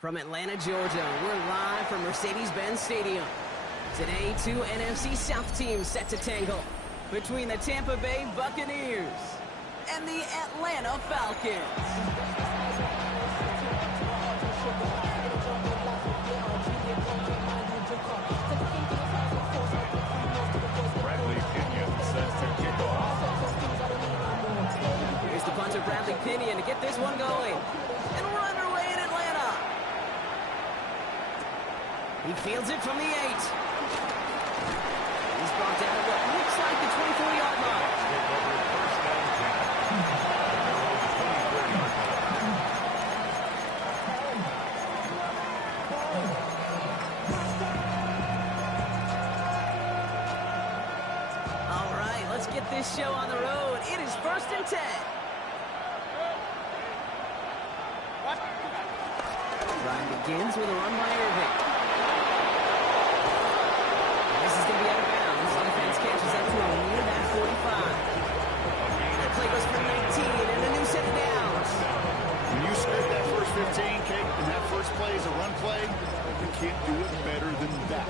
From Atlanta, Georgia, we're live from Mercedes-Benz Stadium. Today, two NFC South teams set to tangle between the Tampa Bay Buccaneers and the Atlanta Falcons. Here's the punter, Bradley Pinion, to get this one going. And we're underway in Atlanta. He fields it from the 8. He's brought down at what looks like the 24-yard line. All right, let's get this show on the road. It is 1st and 10. Drive begins with a run by Irving. This is going to be out of bounds. Defense catches up to him near that 45. That play goes for 19 and a new set of downs. When you script that first 15, Kate, and that first play is a run play, you can't do it better than that.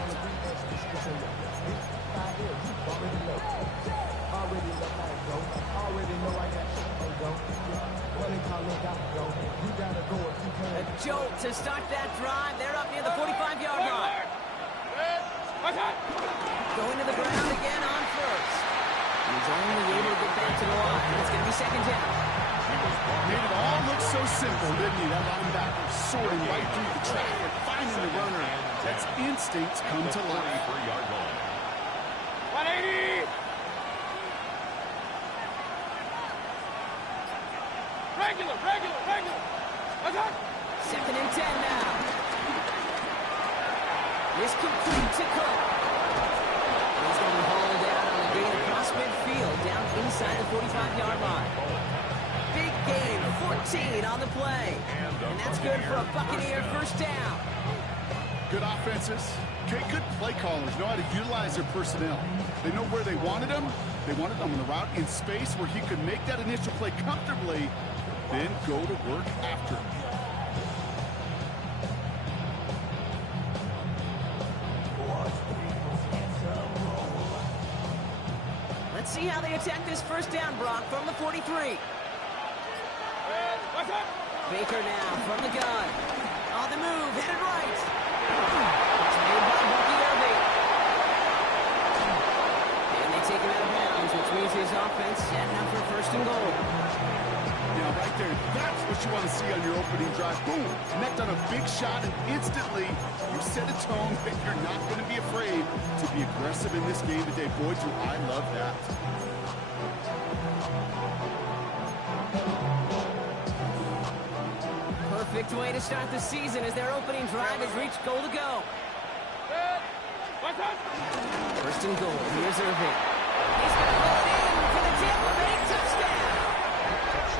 A jolt to start that drive. They're up near the 45-yard line. Going to the ground again on first. He's only able to get back to the line. It's going to be 2nd down. Made it all look so simple, didn't he? That linebacker soaring right through the traffic, finding the runner. That's instincts come to life. 180! Regular! Attack! 2nd and 10 now. This complete to Cook. He's going to be hauled down on the gain across midfield, down inside the 45-yard line. Big gain, 14 on the play. And that's good for a Buccaneer first down. Good offenses. Okay, good play callers know how to utilize their personnel. They know where they wanted them. They wanted them on the route in space where he could make that initial play comfortably, then go to work after. Let's see how they attack this first down, Brock, from the 43. Baker now from the gun. On the move, headed right. It's made by Bucky Irving. And they take him out of bounds, which means his offense setting up for 1st and goal. Yeah, right there. That's what you want to see on your opening drive. Boom! Connect on a big shot, and instantly you set a tone that you're not going to be afraid to be aggressive in this game today. Boy, do I love that. Perfect way to start the season as their opening drive has reached goal to go. 1st and goal. Here's Irving. He's going to pull it in for the Tampa Bay touchdown.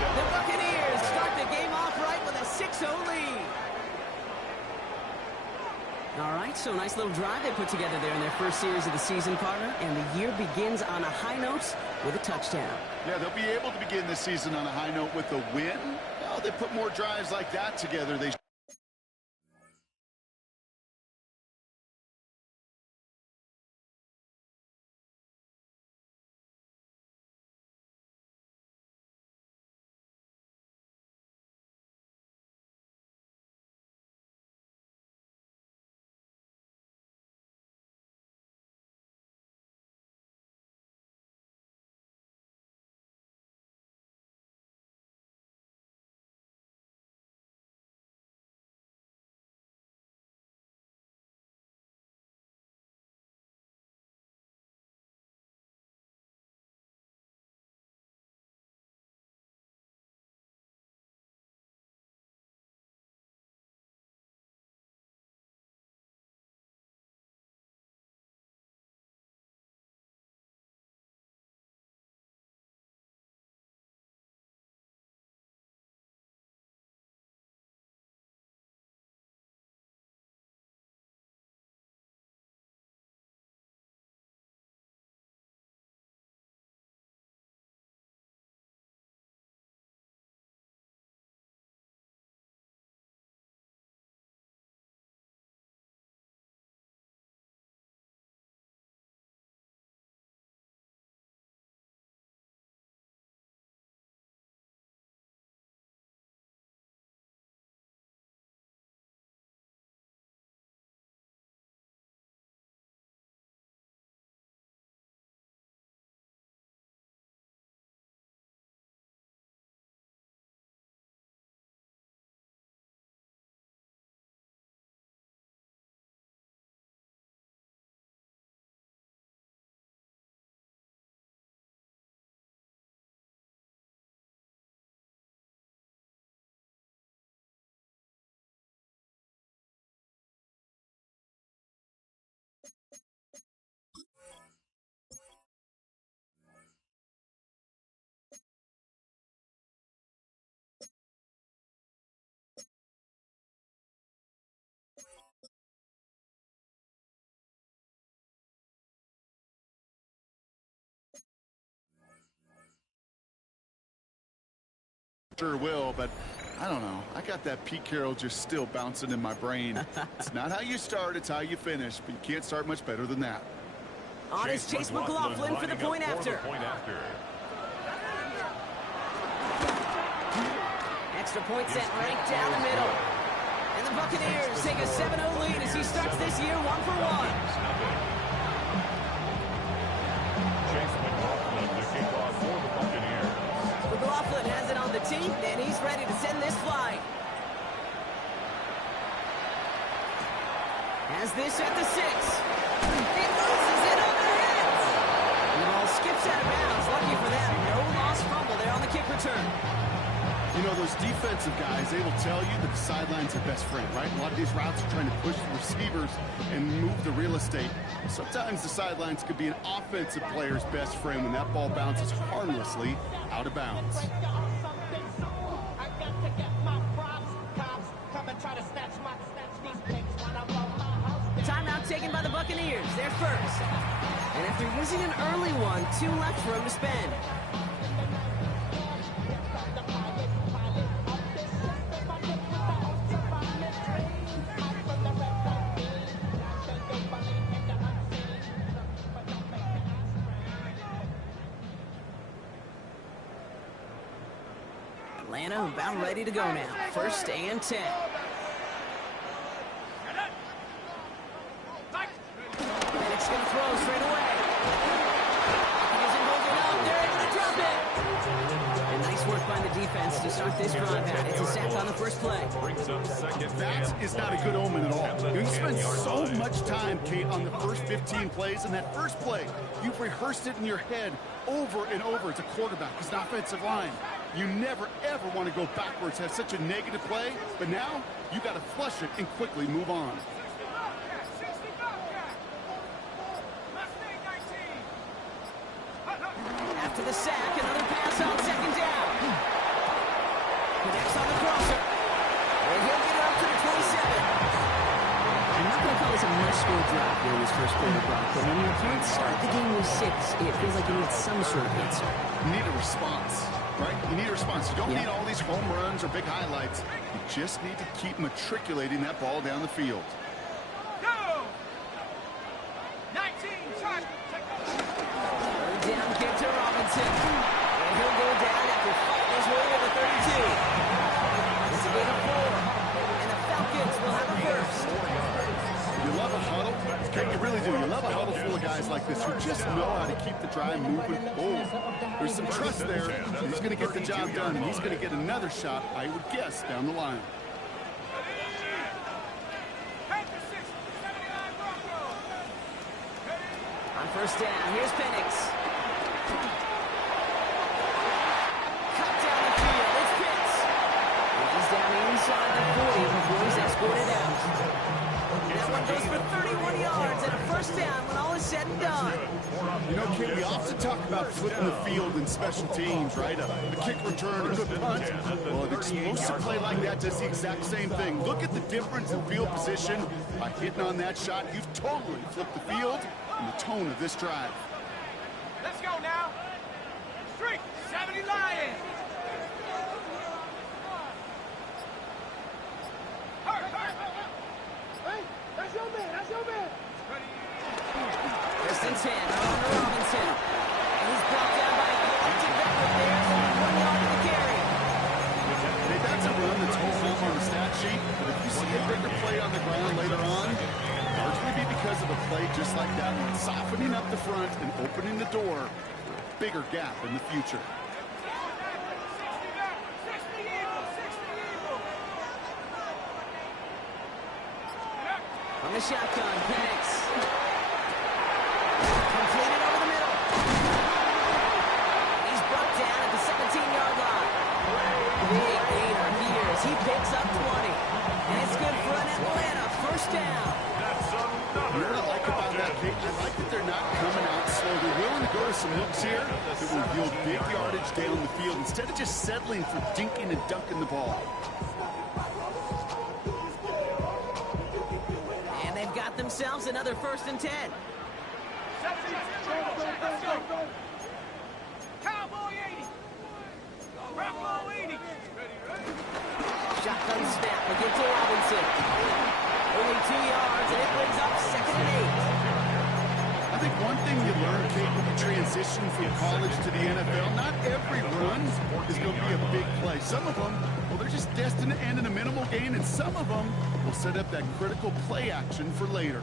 The Buccaneers start the game off right with a 6-0 lead. All right, so nice little drive they put together there in their first series of the season, partner, and the year begins on a high note with a touchdown. Yeah, they'll be able to begin this season on a high note with a win. Well, they put more drives like that together. They sure will, but I don't know. I got that Pete Carroll just still bouncing in my brain. It's not how you start, it's how you finish, but you can't start much better than that. On is Chase McLaughlin for the point after. Extra point set right down the middle. And the Buccaneers take a 7-0 lead as he starts this year 1 for 1. Chase McLaughlin to kick off for the Buccaneers. McLaughlin has it on the tee, and he's ready to send this flying. Has this at the 6. It loses it on the heads. The ball skips out of bounds. Lucky for them. No lost fumble there on the kick return. You know, those defensive guys, they will tell you that the sideline's their best friend, right? A lot of these routes are trying to push the receivers and move the real estate. Sometimes the sidelines could be an offensive player's best friend when that ball bounces harmlessly out of bounds. Timeout taken by the Buccaneers. They're first. And after using an early one, 2 left for him to spend. Atlanta about ready to go now. 1st and 10. And it's going to throw straight away. He isn't holding up. They're able to drop it. And nice work by the defense to start this drive out. It's a sack on the first play. That is not a good omen at all. You spend so much time, Kate, on the first 15 plays, and that first play, you've rehearsed it in your head over and over. It's a quarterback. It's an offensive line. You never, ever want to go backwards, have such a negative play, but now you got to flush it and quickly move on. After the sack, another pass on 2nd down. Connects on the crosser. And he'll get it up to the 27. I'm not going to call this a must-score drive here in this first quarter, Brock, but when your opponents start the game with 6, it feels like you need some sort of answer. You need a response, right? You need a response. You don't need all these home runs or big highlights. You just need to keep matriculating that ball down the field. Go! 19, try. Down kick to Robinson. And he'll go down after fighting his way to the 32. It's a gain of 4. And the Falcons will have a first. You love a huddle. Okay, you really do. You love a huddle full of guys like this who just know how to keep the drive moving. Oh, there's some trust there. He's going to get the job done, and he's going to get another shot, I would guess, down the line. On 1st down, here's Penix. Cut down the field, it's Pitts. He's down inside the 40 before he's escorted out. That one goes for 31 yards and a 1st down when all is said and done. You know, Kate, we often talk about flipping the field in special teams, right? A kick return, a good punt. Well, an explosive play like that does the exact same thing. Look at the difference in field position. By hitting on that shot, you've totally flipped the field and the tone of this drive. Let's go now. Streak 70 Lions. Hey, that's your man. That's your man. 1st and 10 on Robinson. And he's brought down by a collective effort there. There's only 1 yard to the carry. Hey, that's a run that's home on the stat sheet, but if you see a bigger play on the ground later on, largely be because of a play just like that one, softening up the front and opening the door for a bigger gap in the future. On the shotgun, Penix. Completed over the middle. He's brought down at the 17-yard line. Big gainer here as he picks up 20. And it's good for an Atlanta 1st down. You know what I like about that, Kate? I like that they're not coming out slow. They're willing to go to some looks here that will yield big yardage down the field instead of just settling for dinking and dunking the ball. And they've got themselves another 1st and 10. Cowboy 80. Bravo 80. On snap, they give to Robinson. Only 2 yards, and it brings up 2nd and 8. I think one thing you learn, Kate, when you transition from college to the NFL, not every run is going to be a big play. Some of them, well, they're just destined to end in a minimal gain, and some of them will set up that critical play action for later.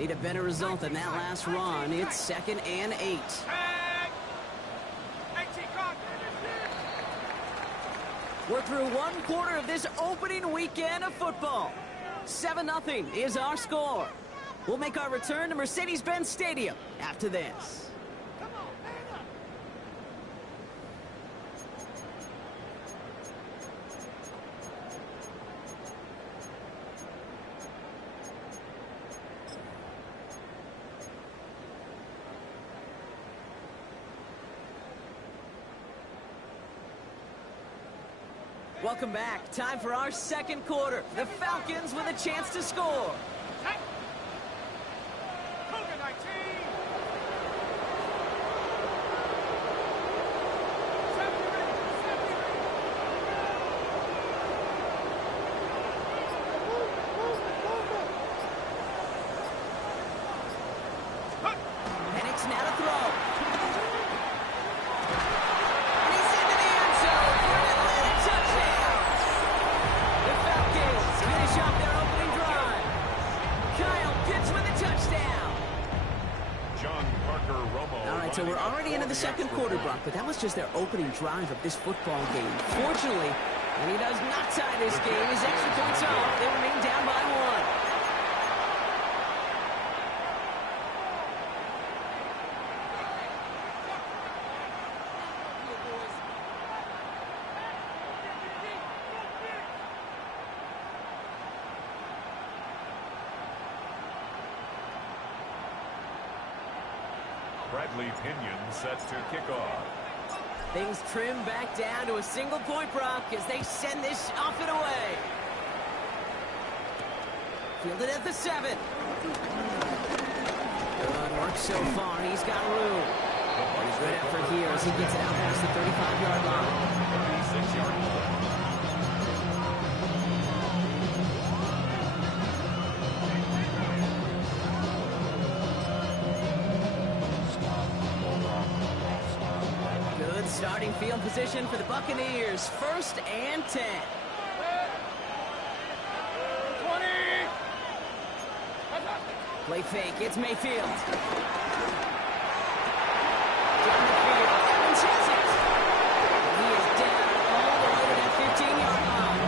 Need a better result than that last run. It's 2nd and 8. We're through 1 quarter of this opening weekend of football. 7-0 is our score. We'll make our return to Mercedes-Benz Stadium after this. Welcome back. Time for our 2nd quarter. The Falcons with a chance to score. Penix now to throw. And he's into the end zone for an Atlanta touchdown. The Falcons finish off their opening drive. Kyle Pitts with a touchdown. John Parker Romo. All right, so we're already into the 2nd quarter, Brock, but that was just their opening drive of this football game. Fortunately, and he does not tie this game. His extra points off. They remain down by 1. Bradley Pinion sets to kick off. Things trim back down to a single point, Brock, as they send this off and away. Fielded at the 7. Good work so far. He's got room. And a good effort here as he gets it out past the 35-yard line. 36-yard line. Starting field position for the Buccaneers. 1st and 10. 20. Play fake. It's Mayfield. Down the field. Evans has it. He is down all the way to that 15-yard line.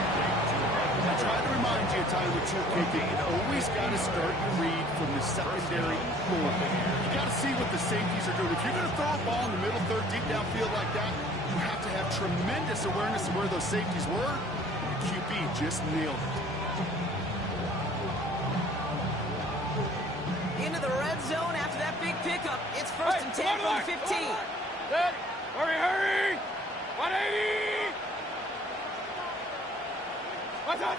I try to remind you, Tyler, you always got to start your read from the secondary floor. You got to see what the safeties are doing. If you're going to throw a ball in the middle third, deep downfield like that, you have to have tremendous awareness of where those safeties were. The QB just nailed it. Into the red zone after that big pickup. It's 1st and 10 from 15. Good. Hurry. 180. What's up?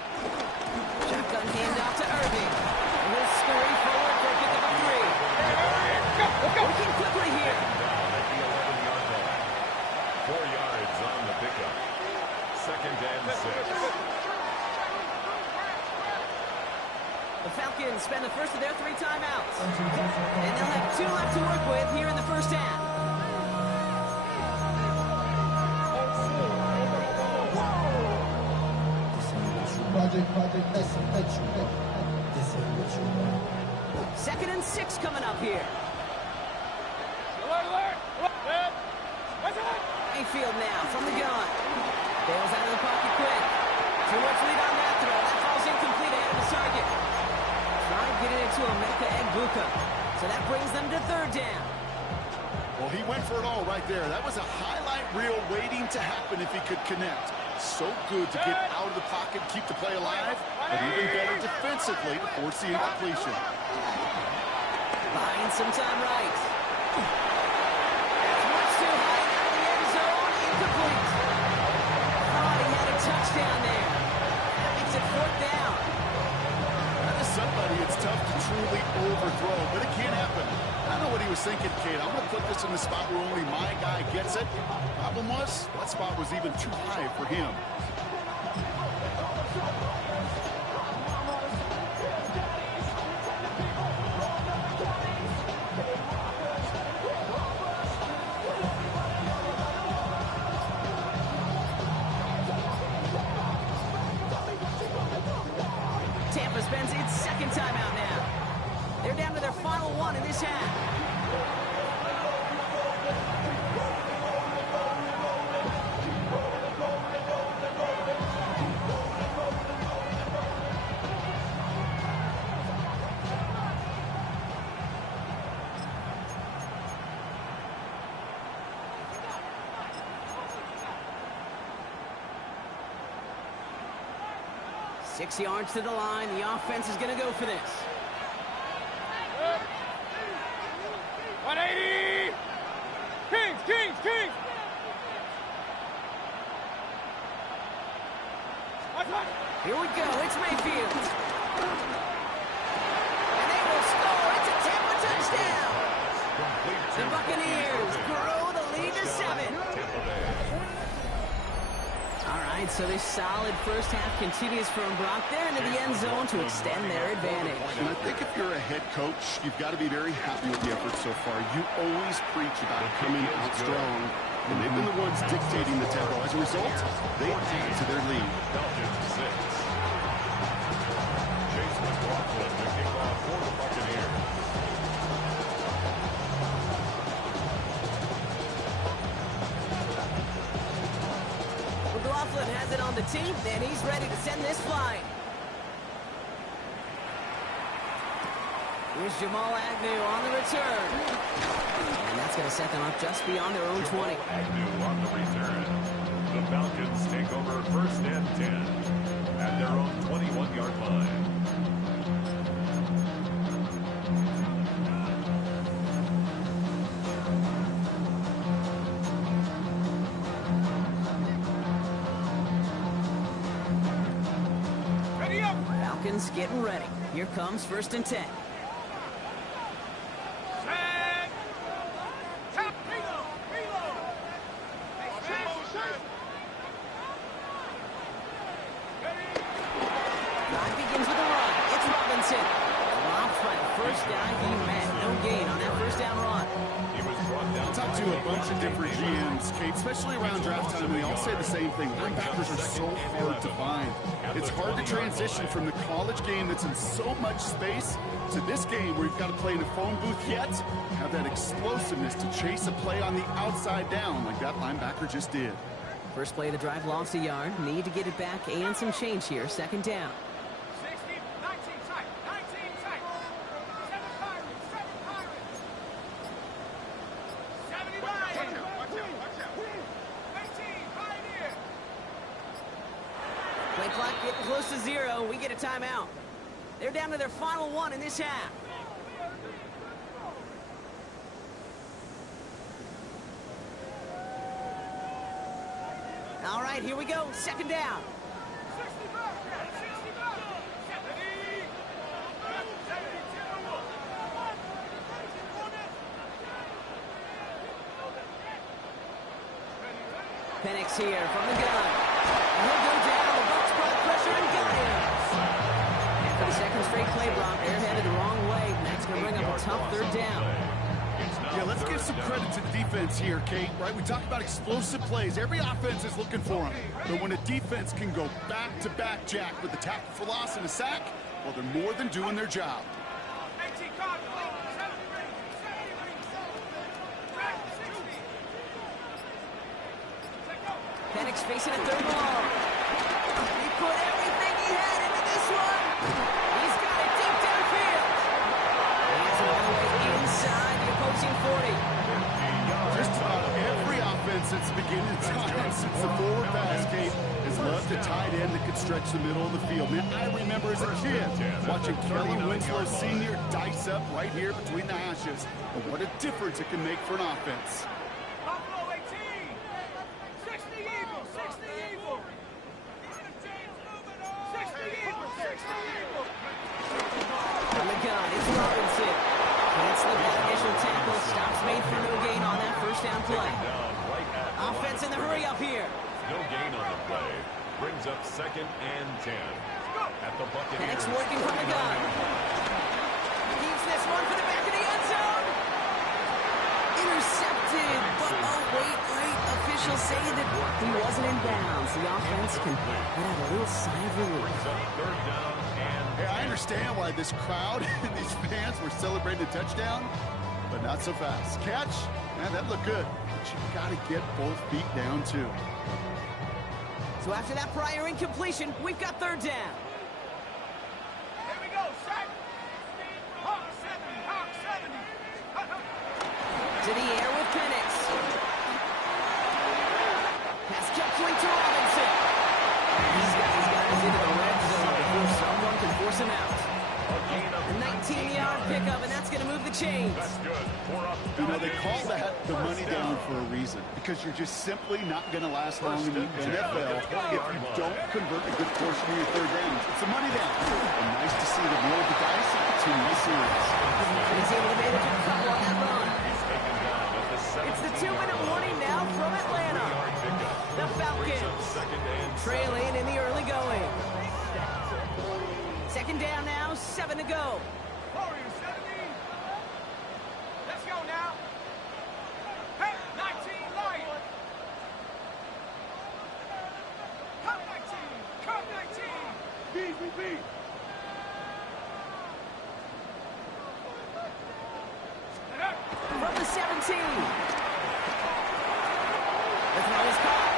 Shotgun handoff to Irving. And he'll scurry forward for a pickup of 3. Let's go. Working quickly here. Down at the 11-yard line. 4 yards on the pickup. 2nd and 6. The Falcons spend the first of their 3 timeouts. And they'll have 2 left to work with here in the first half. Second and 6 coming up here. Alert. Mayfield now from the gun. Bails out of the pocket quick. Too much lead on that throw. That falls incomplete ahead of the target. Trying to get it into Emeka Egbuka. So that brings them to 3rd down. Well, he went for it all right there. That was a highlight reel waiting to happen if he could connect. So good to get out of the pocket, keep the play alive, but even better defensively to force the incompletion. Buying some time right. That's much too high and out of the end zone. Incomplete. Thought he had a touchdown there. That makes it 4th down. That is somebody it's tough to truly overthrow, but it can't happen. I know what he was thinking, Kate. I'm going to put this in the spot where only my guy gets it. Problem was, that spot was even too high for him. Falcons' second timeout now. They're down to their final one in this half. Six yards to the line. The offense is going to go for this. 180! Kings, Kings, Kings! Here we go. It's Mayfield. And they will score. It's a Tampa touchdown. The Buccaneers grow the lead to 7. All right, so this solid first half continues from Brock there into the end zone to extend their advantage. And I think if you're a head coach, you've got to be very happy with the effort so far. You always preach about coming out strong, and they've been the ones dictating the tempo. As a result, they add to their lead. Falcons 6. Chase McLaughlin to kick off for the Buccaneers. McLaughlin has it on the tee, and he's ready to send this flying. Here's Jamal Agnew on the return. And that's going to set them up just beyond their own 20. Agnew on the return. The Falcons take over first and 10 at their own 21-yard line. Falcons getting ready. Here comes first and 10. Drive begins with a run. It's Robinson. Dropped by the first guy he met. No gain on that first down run. He was brought down. I talked to a bunch of different GMs, Kate, especially around draft time, and they all say the same thing. Linebackers are so hard to find. It's hard to transition from the college game that's in so much space to this game where you've got to play in a phone booth yet have that explosiveness to chase a play on the outside down like that linebacker just did. First play of the drive lost a yard. Need to get it back and some change here. Second down. 16, 19 tight, 19 tight. 7 Pirates, 7 Pirates. 70 Lions. Watch out. 18, Pioneer. Play clock getting close to 0. We get a timeout. They're down to their final one in this half. All right, here we go. Second down. 60 back, 60 back. 70. 72. Penix here from the gun. He'll go down. The Bucs brought pressure and got him. And for the second straight play, Brock, they're headed the wrong way. And that's going to bring up a tough third down. Yeah, let's give some credit to the defense here, Kate, right? We talk about explosive plays. Every offense is looking for them. But when a defense can go back-to-back, Jack, with a tackle for loss and a sack, well, they're more than doing their job. 18 Cardinals. 70 Rangers. 70 Rangers. 60. Penix facing a third and long. He put everything he had into this one. He's got it deep downfield. He has it all the way inside the opposing 40. Just about every offense that's beginning to time since the forward pass, Kate, has loved a tight end that could stretch the middle of the field. Man, I remember as a kid watching Kellen Winslow Sr. dice up right here between the hashes. And what a difference it can make for an offense. Buffalo 18. 60 Eagles. 60 Eagles. 60 Eagles. 60 Eagles. On the gun, it's Robinson. Can't slip that initial tackle. Stops made for no gain on that first down play. Offense in the hurry up here. No gain on the play. Brings up second and 10 at the Buccaneers. Penix working from the gun. Keeps this one for the back of the end zone. Intercepted, but oh wait, official officials say that he wasn't in bounds. The offense can let out a little sigh of relief. Third down and Hey, I understand why this crowd and these fans were celebrating a touchdown, but not so fast. Catch, man, that looked good. But you got to get both feet down, too. So after that prior incompletion, we've got third down. Here we go, set. Hawk 70, Hawk 70. To the air with Penix. Pass kept point to Robinson. These guys got us into the red zone before someone can force him out. A 19-yard pickup, and that's going to move the chains. that's good. Four up. You know, they call that the money down for a reason, because you're just simply not going to last long in the NFL if you don't convert a good portion of your third downs. It's a money down. And nice to see them roll the dice and continue the series. And he's able to manage a couple on that run. He's taken down at the It's the 2-minute warning now from Atlanta. The Falcons trailing in the early going. Second down now, 7 to go. Warriors 70. Let's go now. Hey, 19 Lion. Come 19. Come 19. Beat, we beat. From the 17. The throw is caught.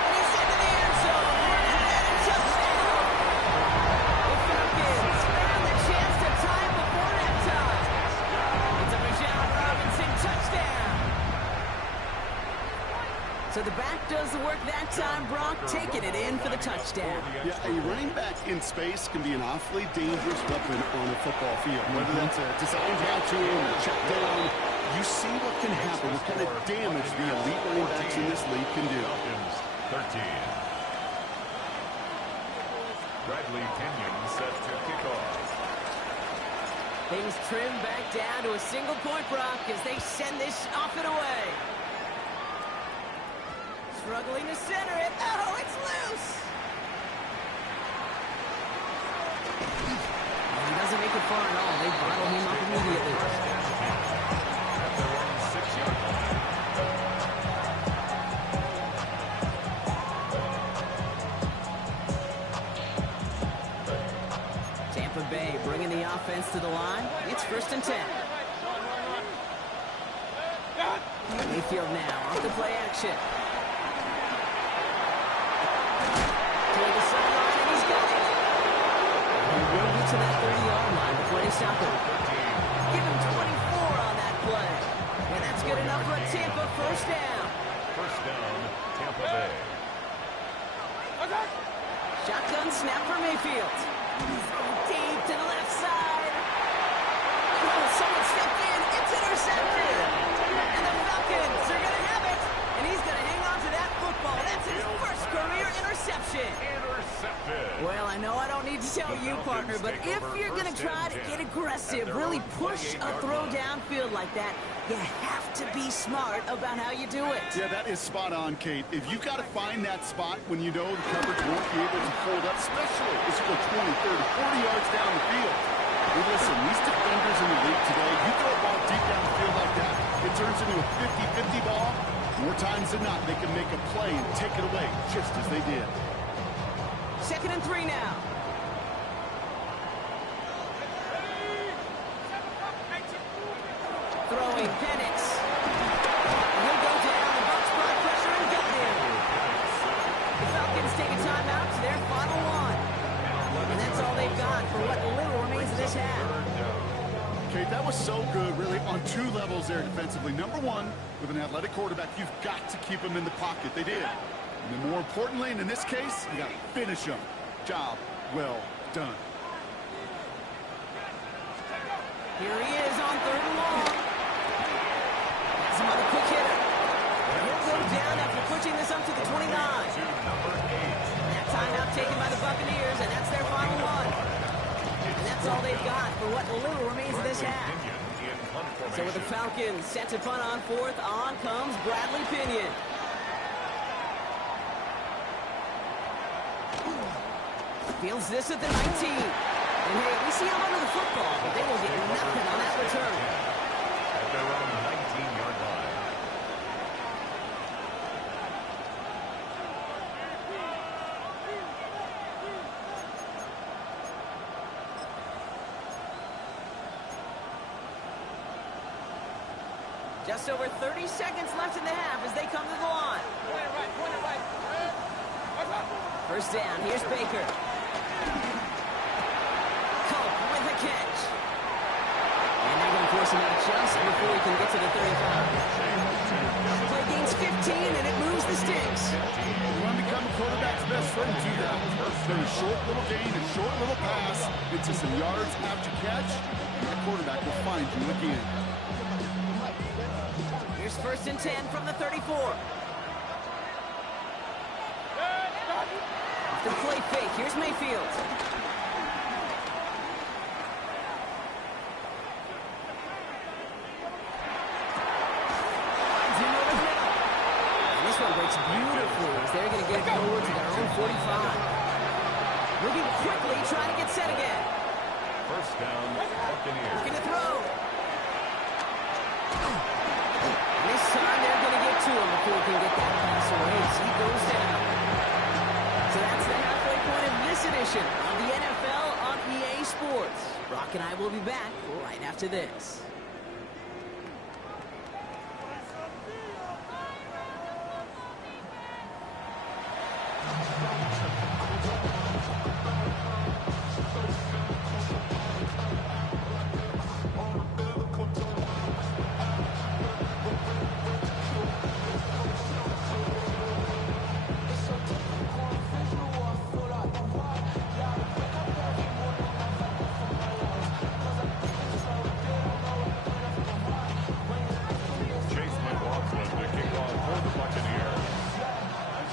And he's into the end zone. And touchdown. The Falcons found the chance to tie it before that time. It's a Rashad Robinson touchdown. So the back does the work that time. Brock taking it in for the touchdown. Yeah, a running back in space can be an awfully dangerous weapon on a football field. Whether that's a design down to him or check down, you see what can happen, what kind of damage the elite running backs in this league can do. Falcons 13. Bradley Kenyon set to kick off. Things trim back down to a single point, Brock, as they send this off and away. Struggling to center it. Oh, it's loose. And he doesn't make it far at all. They bottle him up immediately. At their own 6-yard line. Tampa Bay bringing the offense to the line. It's 1st and 10. Mayfield now off the play action. Toward the sideline, and he's got it. He will get to that 30-yard line before they stop him. Give him 24 on that play. And that's good enough for a Tampa first down. First down, Tampa Bay. Shotgun snap for Mayfield. Deep to the left side. Oh, someone stepped in. It's intercepted. And the Falcons are going to have it. And he's going to hang on to that football. That's his first career interception. Intercepted. Well, I know I don't need to tell you, partner, but if you're going to try to get aggressive, really push a throw downfield like that, you have to be smart about how you do it. Yeah, that is spot on, Kate. If you've got to find that spot when you know the coverage won't be able to hold up, especially as you go 20, 30, 40 yards down the field. Hey, listen, these defenders in the league today, you throw a ball deep down the field like that, it turns into a 50-50 ball. More times than not, they can make a play and take it away, just as they did. 2nd and 3 now. Throwing Penix. He'll go down. The Bucs brought pressure and got him. The Falcons take a timeout to their final one. And that's all they've got for what little remains of this half. Kate, that was so good, really, on 2 levels there defensively. Number 1, with an athletic quarterback, you've got to keep him in the pocket. They did. And then more importantly, and in this case, you got to finish him. Job well done. Here he is on 3rd and long. That's another quick hitter. He'll go down after pushing this up to the 29. That timeout taken by the Buccaneers, and that's their final one. And that's all they've got for what little remains of this half. So with the Falcons set to punt on 4th, on comes Bradley Pinion. Fields this at the 19. And hey, we see him under the football, but they will get nothing on that return. At their own 19-yard line. Just over 30 seconds left in the half as they come to the line. Point it right, point it right. First down, here's Baker. Culp with the catch. And they're going to force him out just before he can get to the 35. Play gains 15, and it moves the sticks. You want to become a quarterback's best friend, do that. Turn a short little gain, a short little pass into some yards after catch, and that quarterback will find you again. Here's first and 10 from the 34. The play fake. Here's Mayfield. And this one breaks beautifully as they're going to get it forward to their own 45. Moving quickly, trying to get set again. First down, Buccaneers. Looking to throw. And this time they're going to get to him before he can get that pass away as he goes down. So that's the halfway point of this edition of the NFL on EA Sports. Brock and I will be back right after this.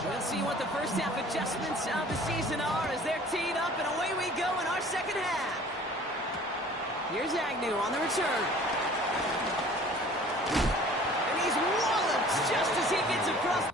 We'll see what the first half adjustments of the season are as they're teed up, and away we go in our second half. Here's Agnew on the return. And he's walloped just as he gets across.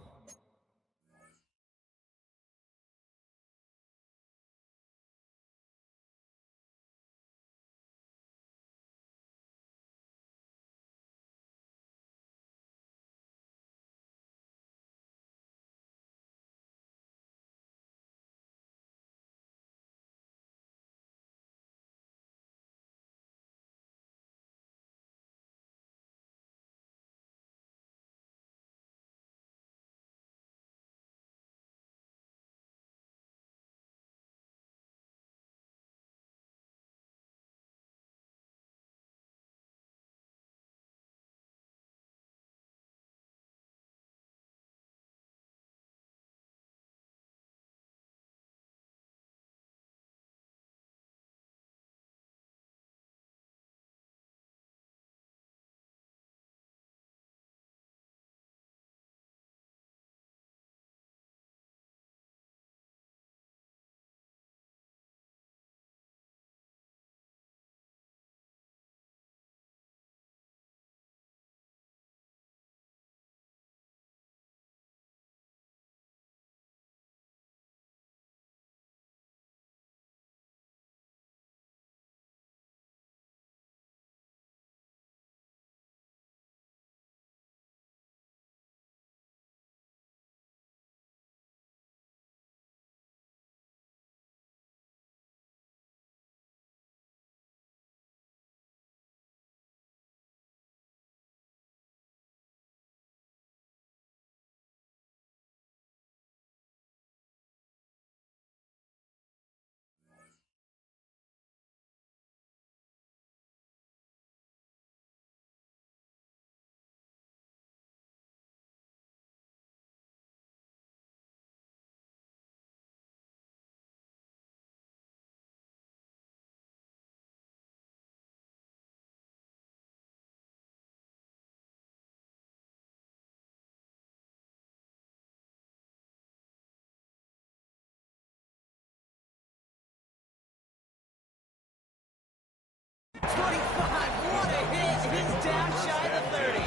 What a hit. He's down shy of the 30.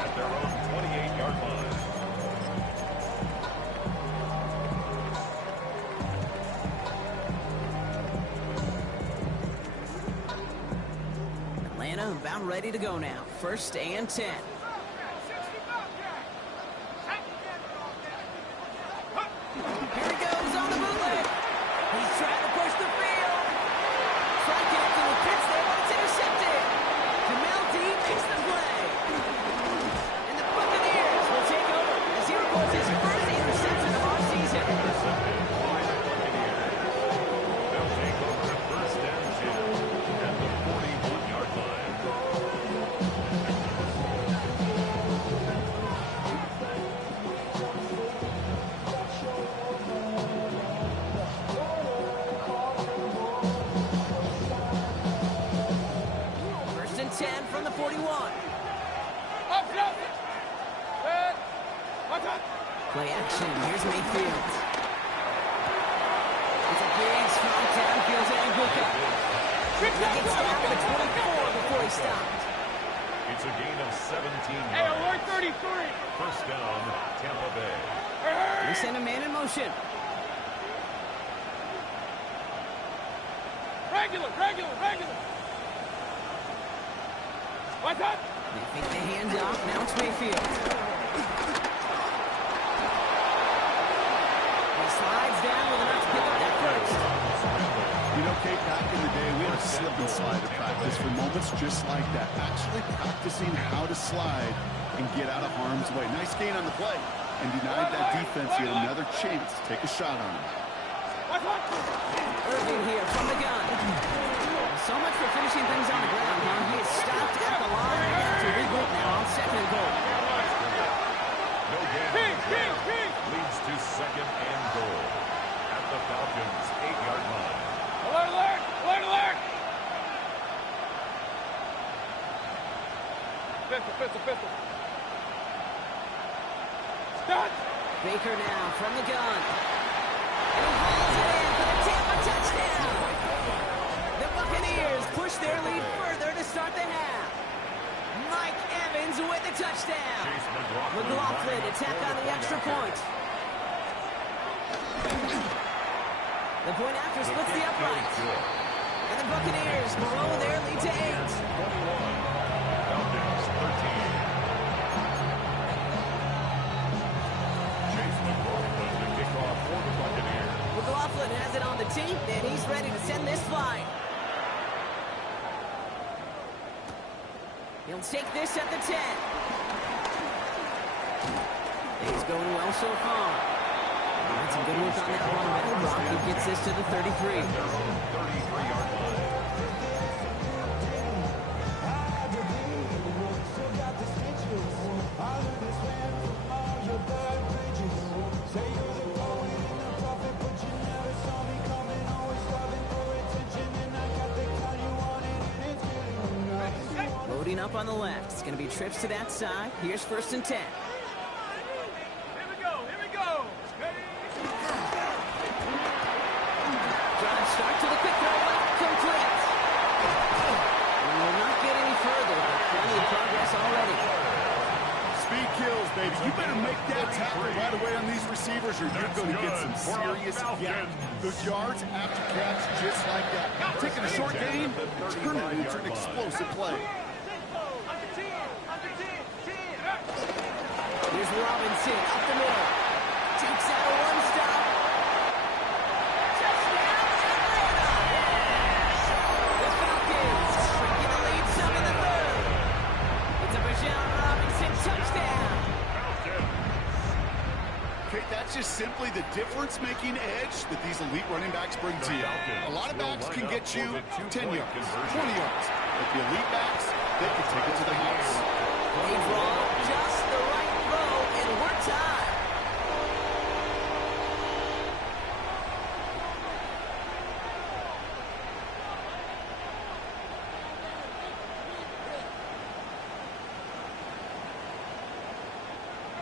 At their own 28-yard line. Atlanta about ready to go now. First and 10. Here he goes on the bootleg. He's trying to push the field. Trying to get to the pitch there, but it's intercepted. Jamel D makes the play. action. Here's Mayfield. It's a big, strong downfield to Anguka. He gets down to the 24 before he stopped. It's a gain of 17 Hey, yards. alert 33. First down, Tampa Bay. We send a man in motion. Regular. What's up? They fake the hand off. Now it's Mayfield. He slides down with enough to pick up that first. You know, Kate, back in the day, we had a slip and slide at practice for moments just like that. Actually practicing how to slide and get out of harm's way. Nice gain on the play. And denied that defense yet another chance to take a shot on him. Irving here from the gun. So much for finishing things on the ground, huh? He is stopped at the line and has to regroup now on second and goal. No gain. Leads to second and goal at the Falcons' 8-yard line. Alert! Pistol. Stop! Baker now from the gun. And he hauls it in for the Tampa touchdown. The Buccaneers push their lead further to start the half. Mike Evans with the touchdown. Chase McLaughlin attack on the extra point. The point after splits the upright. And the Buccaneers grow their lead to 8. 21. Falcons 13. Chase McLaughlin to kick off for the Buccaneers. McLaughlin has it on the tee, and he's ready to send this flying. He'll take this at the 10. He's going well so far. That's some good work on that one. Rock. He gets this to the 33. Their own 33-yard line. Loading up on the left. It's going to be trips to that side. Here's 1st and 10. Here we go. Drive start to the quick throw left. Complete. We will not get any further, but plenty of progress already. Speed kills, baby. You better make that tackle right away on these receivers or you're going to get some serious yak. Those yards after catch just like that. Taking a short gain, turn it into an explosive play. Here's Robinson up the middle. Takes out a one-stop. Touchdown, Atlanta! The Falcons shrinking the lead some in the third. It's a Bijan Robinson touchdown. Okay, that's just simply the difference-making edge that these elite running backs bring to you. A lot of backs can get you 10 yards, 20 yards. But the elite backs, they can take it to the house. They draw just the right throw, and we're tied.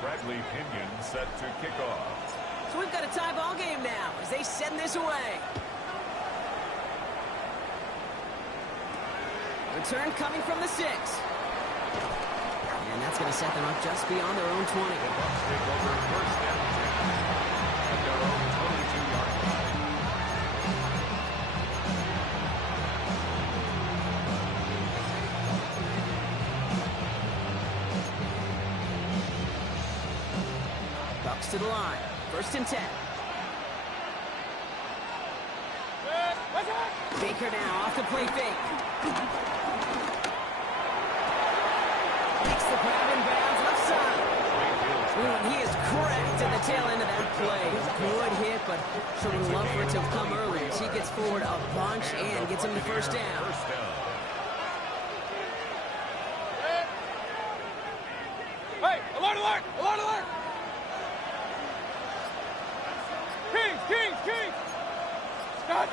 Bradley Pinion set to kick off. So we've got a tie ball game now as they send this away. Return coming from the 6. And that's going to set them up just beyond their own 20. The Bucs take over 1st and 10 at their own 22-yard line. Bucs to the line. 1st and 10. Baker now off the play fake. Makes the grab and bounds left side. Ooh, and he is cracked at the tail end of that play. Good hit, but sure would love for it to have come early as he gets forward a bunch and gets him to 1st down. First down. Hey, alert! Kings! Stop!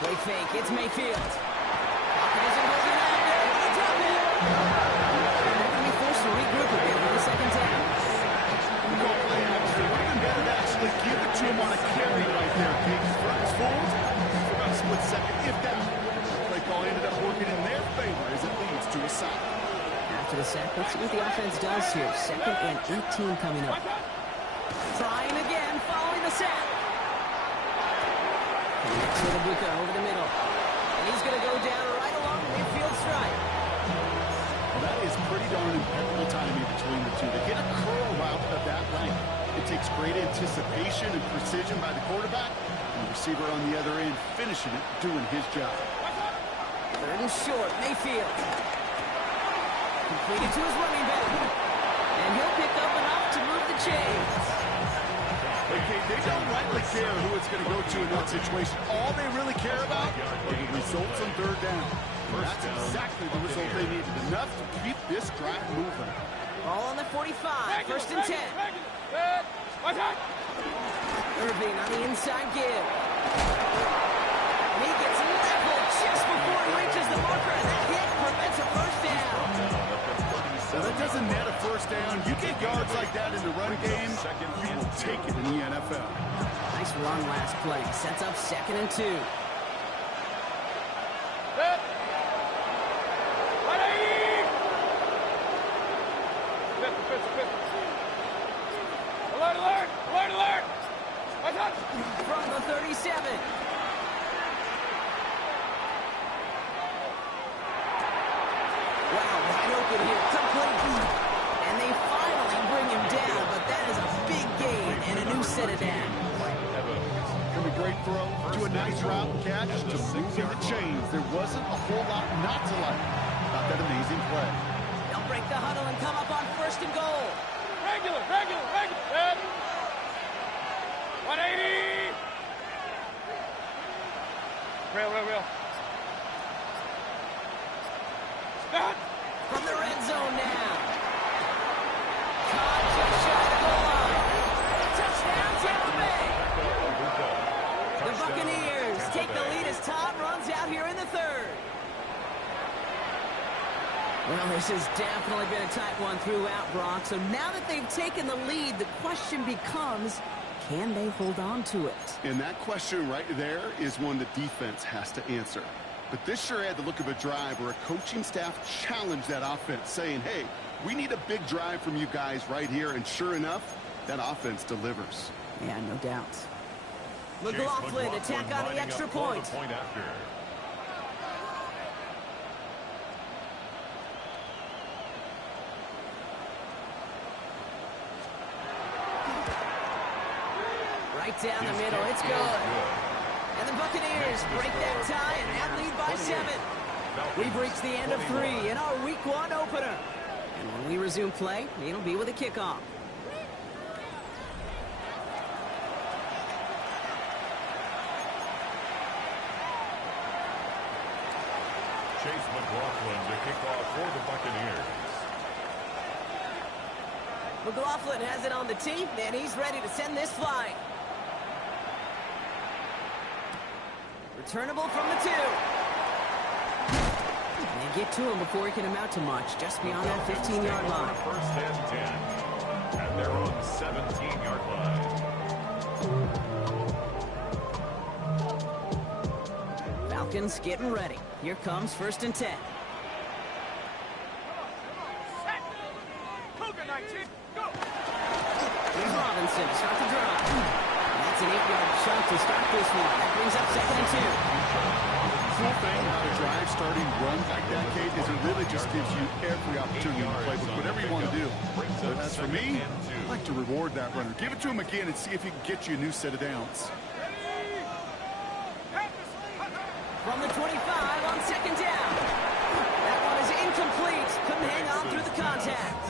Play fake, it's Mayfield. Falcons isn't holding out there. They drop it. They're going to be forced to regroup a bit for the 2nd down. Go play action. Would have been better that to him on a carry right there, Kate. Runs forward for about a split second, if that. Play call ended up working in their favor as it leads to a sack. After the sack, let's see what the offense does here. 2nd and 18 coming up. Trying again, following the sack. Connects with a bucs over the middle. And he's going to go down right along the midfield stripe. Well, that is pretty darn impeccable timing between the two. To get a curl route of that length, it takes great anticipation and precision by the quarterback, and the receiver on the other end finishing it, doing his job. 3rd and short, Mayfield. Completed to his running back. And he'll pick up enough to move the chains. Okay, they don't rightly care who it's going to go to in that situation. All they really care about are the results on 3rd down. That's exactly the result they needed. Enough to keep this drive moving. Ball on the 45, 1st and 10. Irving on the inside give. And he gets leveled just before he reaches the marker, and that hit prevents a 1st down. Well, that doesn't net a 1st down. You get yards like that in the run game, you will take it in the NFL. Nice run last play. Sets up 2nd and 2. Alert! From the 37. Wow, wide open here. Complete. And they finally bring him down, but that is a big gain and a new set of downs. From a great throw to a nice route catch to moving the chains. There wasn't a whole lot not to like about that amazing play. They'll break the huddle and come up on 1st and goal. Regular. 180. Real. Stop. From the red zone now. Caught just shy of the goal line. Touchdown, Tampa Bay. The Buccaneers take the lead as Todd runs out here in the 3rd. Well, this has definitely been a tight one throughout, Brock. So now that they've taken the lead, the question becomes, can they hold on to it? And that question right there is one the defense has to answer. But this sure had the look of a drive where a coaching staff challenged that offense, saying, hey, we need a big drive from you guys right here. And sure enough, that offense delivers. Yeah, no doubt. McLaughlin attack on the extra point. Right down the middle, it's good. And the Buccaneers break that tie and now lead by 7. We've reached the end of 3 in our Week 1 opener. And when we resume play, it'll be with a kickoff. Chase McLaughlin to kick off for the Buccaneers. McLaughlin has it on the tee, and he's ready to send this flying. Returnable from the 2. And they get to him before he can amount to much, just beyond that 15-yard line. 1st and 10 at their own 17-yard line. Falcons getting ready. Here comes 1st and 10. Here's Robinson to start the drive. That's an 8-yard chunk to start this one. That brings up 2nd and 2. Cool thing about a drive starting run like that, Kate, is it really just gives you every opportunity to play with whatever you want to do. But as for me, I like to reward that runner. Give it to him again and see if he can get you a new set of downs. From the 25 on 2nd down. That one is incomplete. Couldn't hang on through the contact.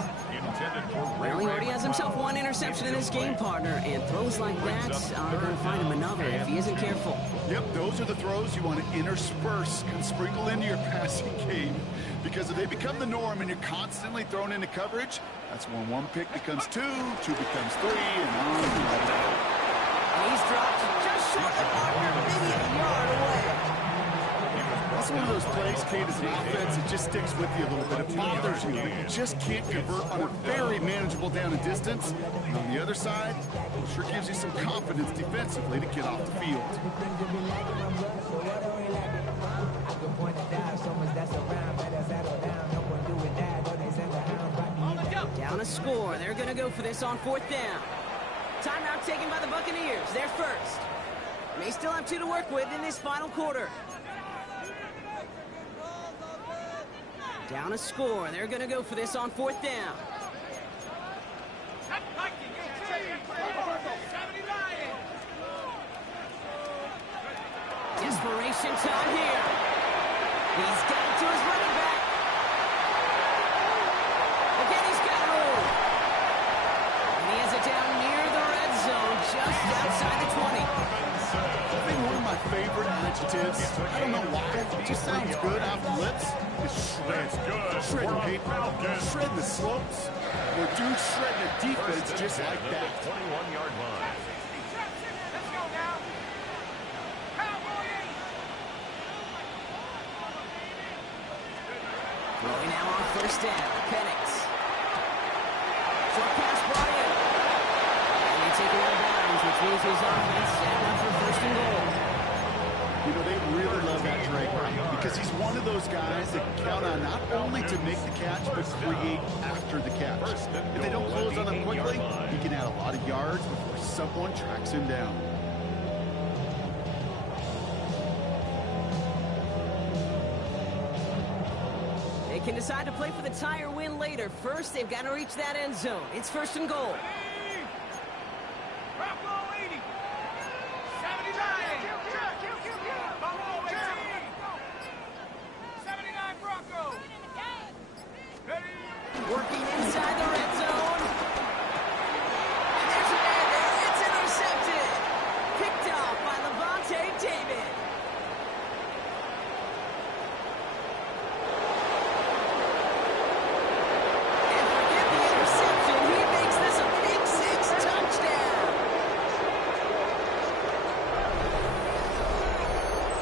Well, he already has himself 1 interception in his game, partner, and throws like that are going to find him another if he isn't careful. Yep, those are the throws you want to intersperse and sprinkle into your passing game, because if they become the norm and you're constantly thrown into coverage, that's when 1 pick becomes 2, 2 becomes 3, and on and on. He's dropped just short of the marker, maybe a yard away. That's one of those plays, Kate, as an offense, it just sticks with you a little bit. It bothers you. You just can't convert on a very manageable down and distance. And on the other side, Sure gives you some confidence defensively to get off the field. Down a score. They're going to go for this on 4th down. Timeout taken by the Buccaneers. They're first. They still have 2 to work with in this final quarter. Down a score. They're going to go for this on 4th down. Desperation time here. He's got it to his running back. Again, he's got it all. And he has it down near the red zone, just outside the 20. I think one of my favorite adjectives, I don't know why, it just sounds good off the lips, is shred. Shredding paper, shredding the slopes, or dude shredding a defense just like that. 21-yard line. Let's go now. Throwing now on 1st down. Penix. Short pass brought in. And they take it out of bounds, which means his offense set up for 1st and goal. You know, they really love that Drake because he's one of those guys that can count on not only to make the catch, but create after the catch. If they don't close on him quickly, he can add a lot of yards before someone tracks him down. They can decide to play for the tie or win later. First, they've got to reach that end zone. It's 1st and goal. Bravo 80. 79. Bravo 18. 79 Bronco. Working inside the red zone. And there's a man there. It's intercepted. Picked off by Levante David. And forget the interception. He makes this a big 6 touchdown.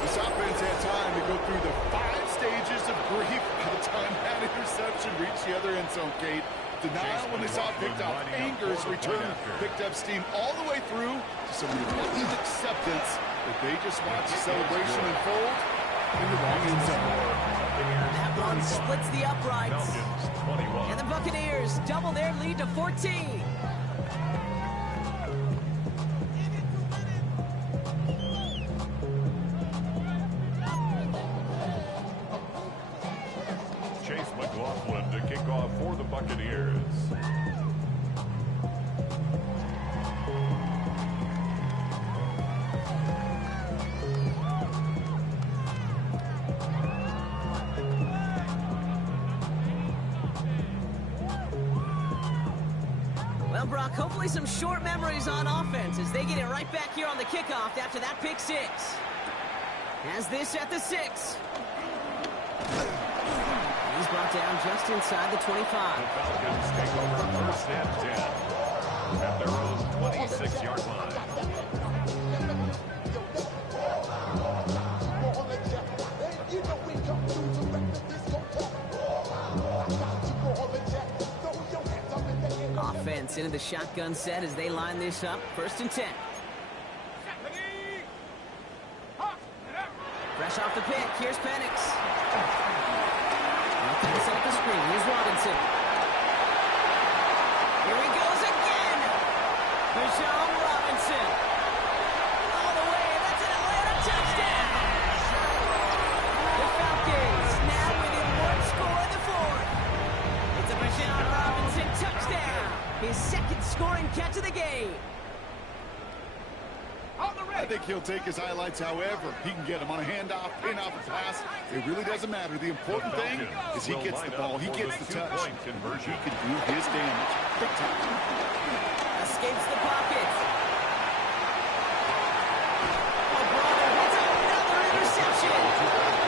This offense had time to go through the 5 stages of grief by the time that interception reached the other end zone, Kate. Denial when they saw it picked up, anger's return, picked up steam all the way through to some reluctant acceptance that they just watched the celebration unfold in the wrong end zone. That one splits the uprights. Falcons 21. And the Buccaneers double their lead to 14. Chase McLaughlin to kick off for the Buccaneers. Well, Brock, hopefully some short memories on offense as they get it right back here on the kickoff after that pick 6. Has this at the 6. He's brought down just inside the 25. The Falcons take over 1st and 10 at their own 26-yard line. Offense into the shotgun set as they line this up. 1st and 10. Fresh off the pick, here's Penix. Looking to set up the screen, here's Robinson. Here he goes again! Bijan Robinson. All the way, that's an Atlanta touchdown! The Falcons now within 1 score in the 4th. It's a Bijan Robinson touchdown! His 2nd scoring catch of the game. I think he'll take his highlights however he can get them on a handoff, pin off a pass. It really doesn't matter. The important thing is he gets the ball, he gets the touch. He can do his damage. Big time. Escapes the pocket. Oh, brother, that's another interception.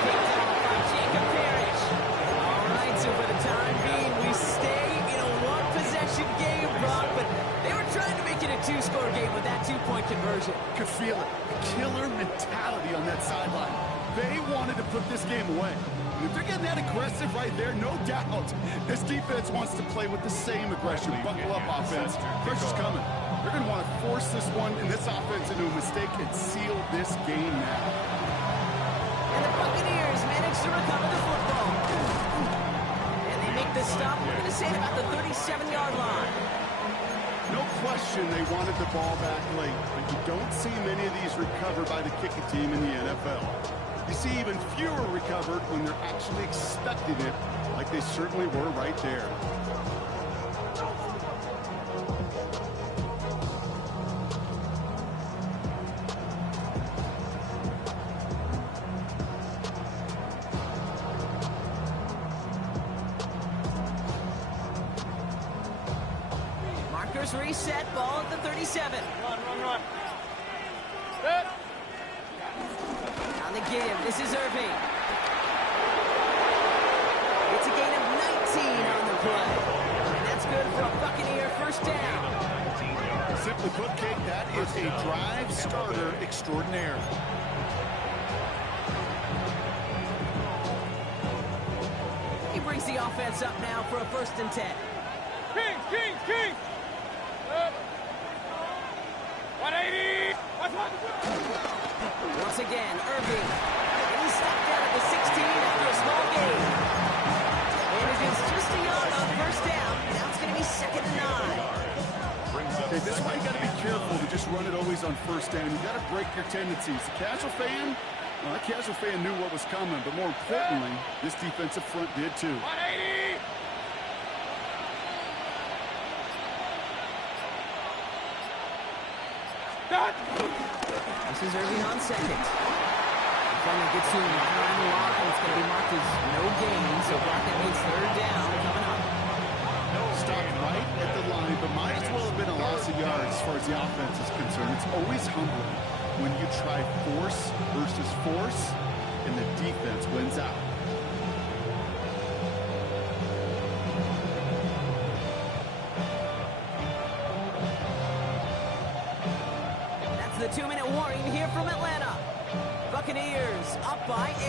Picked off by Jacob Parrish. All right, so for the time being, we stay in a 1-possession game, Brock, but they were trying to make it a 2-score game with that 2-point conversion. Could feel it. A killer mentality on that sideline. They wanted to put this game away. And if they're getting that aggressive right there, no doubt, this defense wants to play with the same aggression. Buckle up, offense. Pressure's coming. They're going to want to force this one and this offense into a mistake and seal this game now. And the Buccaneers manage to recover the football. And they make the stop. We're going to say it about the 37-yard line. No question they wanted the ball back late, but you don't see many of these recovered by the kicking team in the NFL. You see even fewer recovered when they're actually expecting it, like they certainly were right there. Reset, ball at the 37. Run. On the give, this is Irving. It's a gain of 19 on the play. And that's good for a Buccaneer first down. Simply put, Kate, that is a drive starter extraordinaire. He brings the offense up now for a 1st and 10. King! 180! Once again, Irving. And he's stopped out at the 16 after a small gain. And it is just a yard on 1st down. Now it's going to be 2nd and 9. Okay, this is why you got to be careful to just run it always on 1st down. You got to break your tendencies. The casual fan, well, that casual fan knew what was coming, but more importantly, this defensive front did too. 180! This is Irving on 2nd. Finally gets to him behind the line. It's going to be marked as no gain, so that means 3rd down coming up. Stopped right at the line, but might as well have been a loss of yards as far as the offense is concerned. It's always humbling when you try force versus force, and the defense wins out. The 2-minute warning here from Atlanta. Buccaneers up by 8.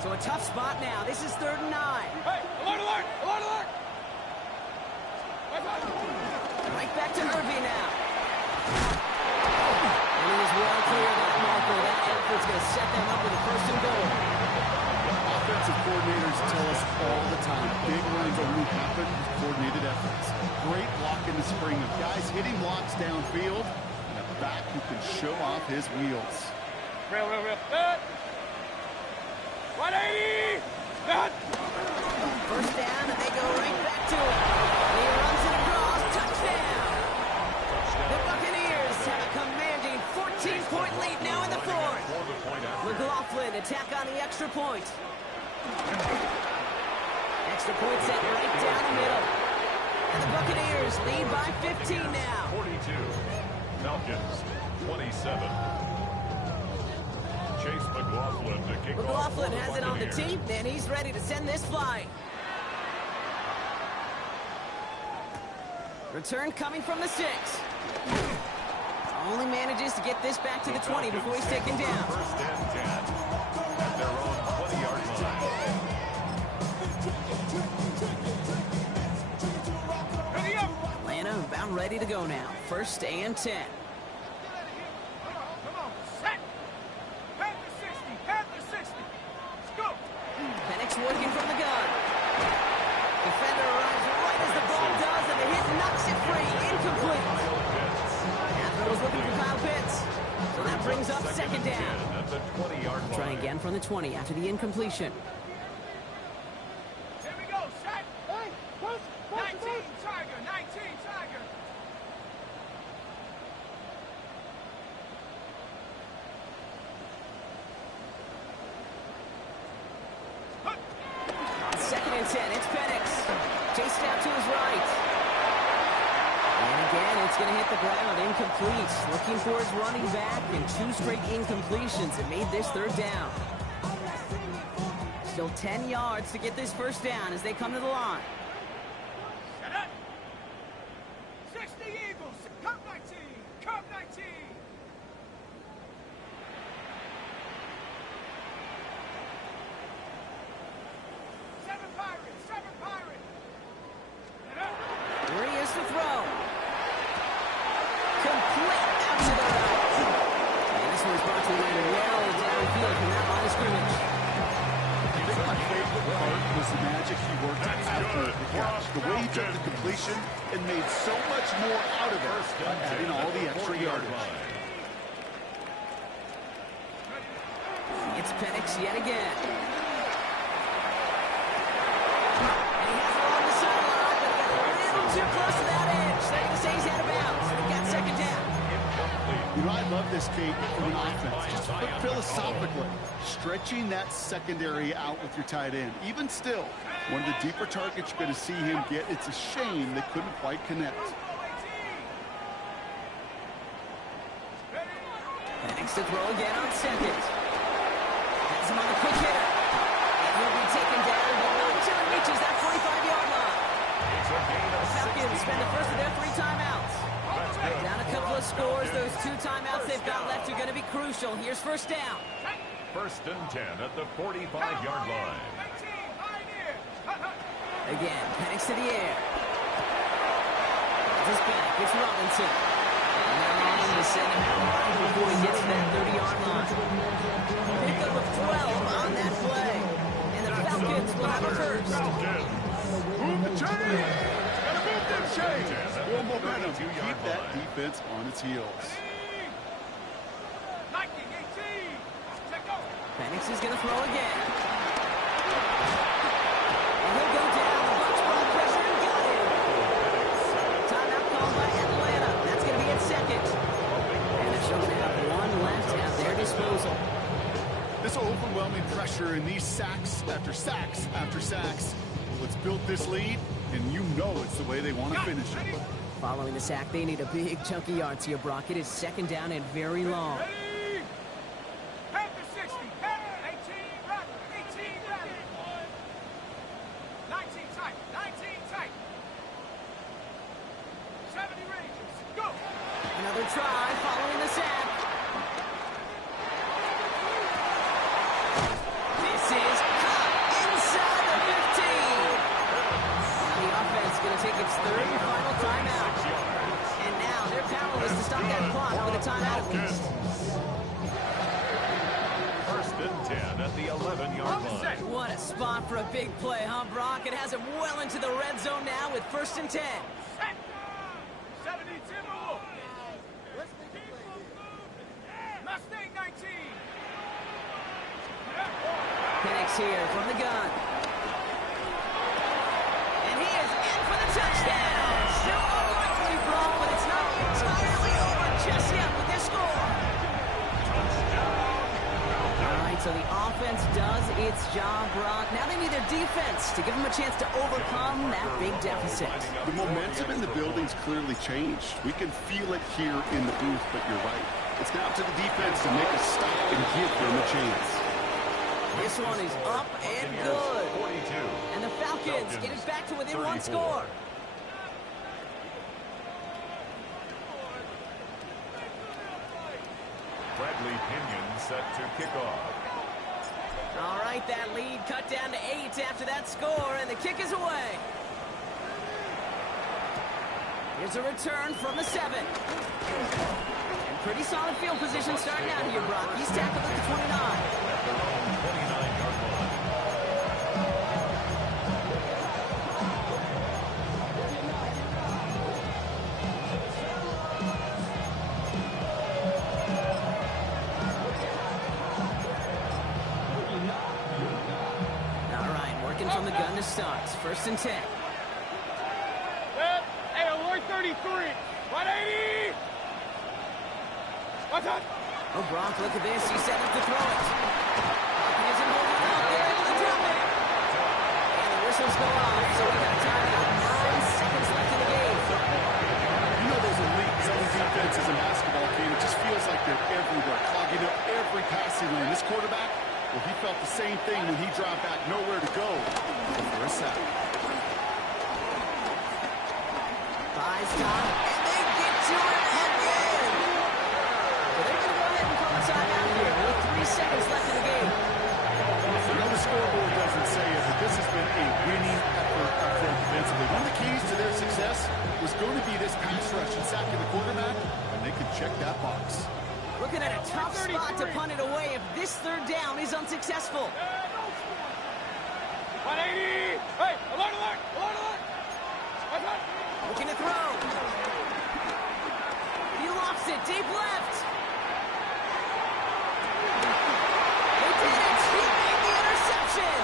So a tough spot now. This is 3rd and 9. Hey, alert! Right back to Irving now. And he is well clear of that marker. That effort's going to set them up with a 1st and goal. Offensive coordinators tell us all the time, big runs only happen with coordinated efforts. Great block in the spring of guys hitting blocks downfield, and a back who can show off his wheels. Real. 180! 1st down, and they go right back to it. He runs it across. Touchdown! The Buccaneers have a commanding 14-point lead now in the 4th. McLaughlin attack on the extra point. Extra point set right down the middle. And the Buccaneers lead by 15 now. 42. Falcons 27. Chase McLaughlin to kick off. McLaughlin has it on the tee, and he's ready to send this flying. Return coming from the 6. Only manages to get this back to the 20 before he's taken down. 1st and 10 at their own 20-yard line. Ready up! Atlanta about ready to go now. 1st and 10. Come on, set! Head to 60! Let's go! Penix working from the gun. Defender arrives right as the ball does, and the hit knocks it free. Incomplete. After was looking for Kyle Pitts. So that brings up 2nd down. At the 20-yard line. Try again from the 20 after the incompletion. Here we go, set! Hey, 19 Tiger! On 2nd and 10, it's Penix. Chased out to his right. And again, it's going to hit the ground. Incomplete. Looking for his running back, and 2 straight incompletions that made this 3rd down. Still 10 yards to get this first down as they come to the line. Set up. 60 Eagles. Come 19. Come 19. 7 Pirates. 7 Pirates. Set up. Here he is to throw. Complete out to the right. And this one's brought to an end well downfield from that line of scrimmage. I think my favorite part was the magic he worked after the catch. The way he took the completion and made so much more out of it by adding all the extra yardage. It's Penix yet again. And he has it along the sideline, but he got a little too close to that edge. They're going to say he's out of bounds. They've got second down. You know, I love this, Kate, from an offense. Just philosophically, stretching that secondary out with your tight end. Even still, one of the deeper targets you're going to see him get. It's a shame they couldn't quite connect. Penix to throw again on second. Has him on the quick hitter. And he'll be taken down, but not until he reaches that 45-yard line. The Falcons spend the first of their 3 timeouts. Down a couple of scores. Those 2 timeouts they've got left are going to be crucial. Here's first down. First and 10 at the 45-yard line. Again, Penix to the air. This back, it's Robinson. And they're on him to send him out right before he gets to that 30-yard line. Pick up of 12 on that play. And the Falcons will have a first. Move the chains! Gotta move them chains! More momentum. Keep that defense on its heels. 19-18. Check go. Penix is going to throw again. And he'll go down. The Bucs brought pressure and got him. Timeout called by Atlanta. That's going to be at second. And they're still going to have 1 left at their disposal. This overwhelming pressure and these sacks after sacks after sacks. Let's build this lead, and you know it's the way they want to finish it. Following the sack, they need a big chunk of yards here, Brock. It is second down and very long. Ready? Head to 60. Head 18 right. 18 right. 19 tight. 19 tight. 70 Rangers. Go. Another try following the sack. This is caught inside the 15. Now the offense is going to take its 3rd and final timeout. And now they're powerless to stop that clock with a timeout apiece. First and 10 at the 11-yard line. What a spot for a big play, huh, Brock? It has him well into the red zone now with 1st and 10. Set. 70 Timberwolves. Mustang 19. Penix here from the gun. And he is in for the touchdown. Still unlikely, Brock, but it's not entirely over just yet with this score. All right, so the offense does its job, Brock. Now they need their defense to give them a chance to overcome that big deficit. The momentum in the building's clearly changed. We can feel it here in the booth, but you're right. It's now to the defense to make a stop and give them a chance. This one is up and good. 42. And the Falcons get it back to within 1 score. Bradley Pinion set to kick off. All right, that lead cut down to 8 after that score, and the kick is away. Here's a return from the 7. And pretty solid field position starting out here, Brock. He's tackled at the 29. At their own 29-yard line. All right, working from the gun to start. 1st and 10. Hey, alert 33. 180. What's up? Oh, Brock, look at this. He's set up to throw it. He isn't holding out. They're able to drop it. And the whistles go off, so we got a timeout. 9 seconds left in the game. You know those elite zone defenses in basketball, Kane. It just feels like they're everywhere, clogging up every passing lane. This quarterback, Well, he felt the same thing when he dropped back, nowhere to go for a sack. Buys time, and they get to it again. But they're going to go ahead and call a timeout here with 3 seconds left in the game. I know the scoreboard doesn't say it, but this has been a winning effort up front defensively. One of the keys to their success was going to be this pass rush and sacking the quarterback, and they can check that box. Looking at a tough spot to punt it away if this third down is unsuccessful. 180! Hey, alert, alert, alert, alert! Looking to throw. He lofts it deep left. They did it. He made the interception.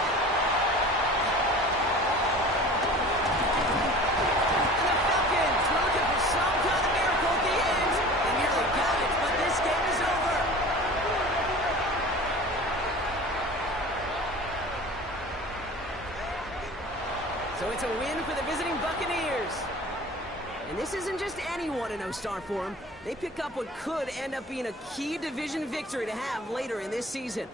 And the Falcons were looking for some kind of miracle at the end. They nearly got it, but this game is over. So it's a win for the visiting Buccaneers. And this isn't just any 1-0 start for them. They pick up what could end up being a key division victory to have later in this season.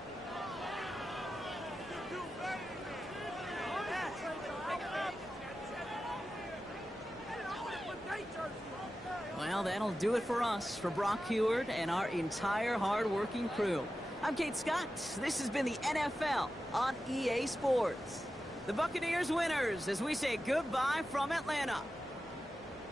Well, that'll do it for us, for Brock Heward and our entire hard-working crew. I'm Kate Scott. This has been the NFL on EA Sports. The Buccaneers winners as we say goodbye from Atlanta.